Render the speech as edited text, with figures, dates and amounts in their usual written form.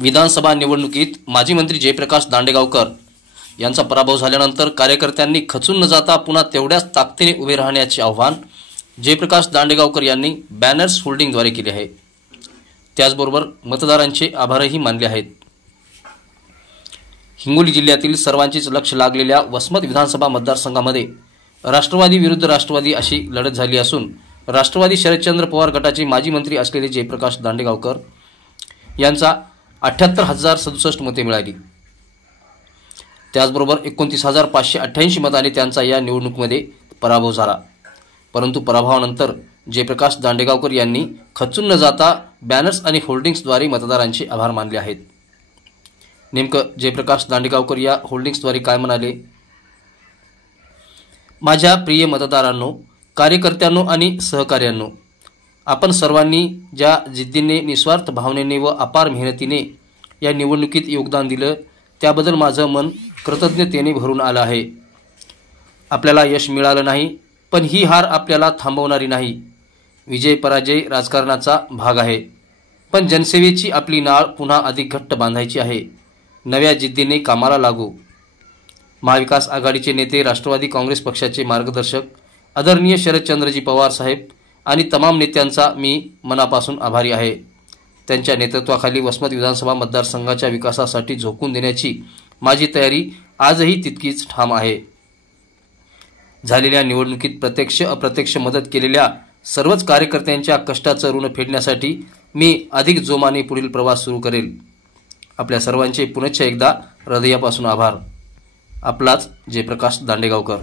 विधानसभा निवडणुकीत माजी मंत्री जयप्रकाश दांडेगावकर यांचा पराभव झाल्यानंतर कार्यकर्त्यांनी खचून न जाता पुन्हा तेवढ्याच ताकदीने उभे राहण्याचे आवाहन जयप्रकाश दांडेगावकर यांनी बॅनर्स होल्डिंगद्वारे केले आहे। त्याचबरोबर मतदारांचे आभारही मानले आहेत। हिंगोली जिल्ह्यातील सर्वांचेच लक्ष लागलेल्या वसमत विधानसभा मतदारसंघामध्ये राष्ट्रवादी विरुद्ध राष्ट्रवादी अशी लढत झाली असून राष्ट्रवादी शरदचंद्र पवार गटाचे माजी मंत्री असलेले जयप्रकाश दांडेगावकर यांचा 78,067 मते मिळाली। त्याचबरोबर 29,588 मतांनी त्यांचा या निवडणुकीमध्ये पराभव झाला। परंतु पराभवानंतर जयप्रकाश दांडेगावकर यांनी खचून न जाता बॅनर्स आणि होल्डिंग्सद्वारे मतदारांचे आभार मानले आहेत। नेमकं जयप्रकाश दांडेगावकर या होल्डिंग्सद्वारे काय म्हणाले? माझ्या प्रिय मतदारांनो, कार्यकर्त्यांनो आणि सहकार्यांनो, आपण सर्वांनी ज्या जिद्दीने, निस्वार्थ भावनेने व अपार मेहनतीने या निवडणुकीत योगदान दिलं त्याबद्दल माझं मन कृतज्ञतेने भरून आलं आहे। आपल्याला यश मिळालं नाही, पण ही हार आपल्याला थांबवणारी नाही। विजय पराजय राजकारणाचा भाग आहे, पण जनसेवेची आपली नाळ पुन्हा अधिक घट्ट बांधायची आहे। नव्या जिद्दीने कामाला लागू। महाविकास आघाडीचे नेते, राष्ट्रवादी काँग्रेस पक्षाचे मार्गदर्शक आदरणीय शरदचंद्रजी पवार साहेब आणि तमाम नेत्यांचा मी मनापासून आभारी आहे। त्यांच्या नेतृत्वाखाली वसमत विधानसभा मतदारसंघाच्या विकासासाठी झोकून देण्याची माझी तयारी आजही तितकीच ठाम आहे। झालेल्या निवडणुकीत प्रत्यक्ष अप्रत्यक्ष मदत केलेल्या सर्वच कार्यकर्त्यांच्या कष्टाचं ऋण फेडण्यासाठी मी अधिक जोमाने पुढील प्रवास सुरू करेल। आपल्या सर्वांचे पुनश्च एकदा हृदयापासून आभार। आपलाच जयप्रकाश दांडेगावकर।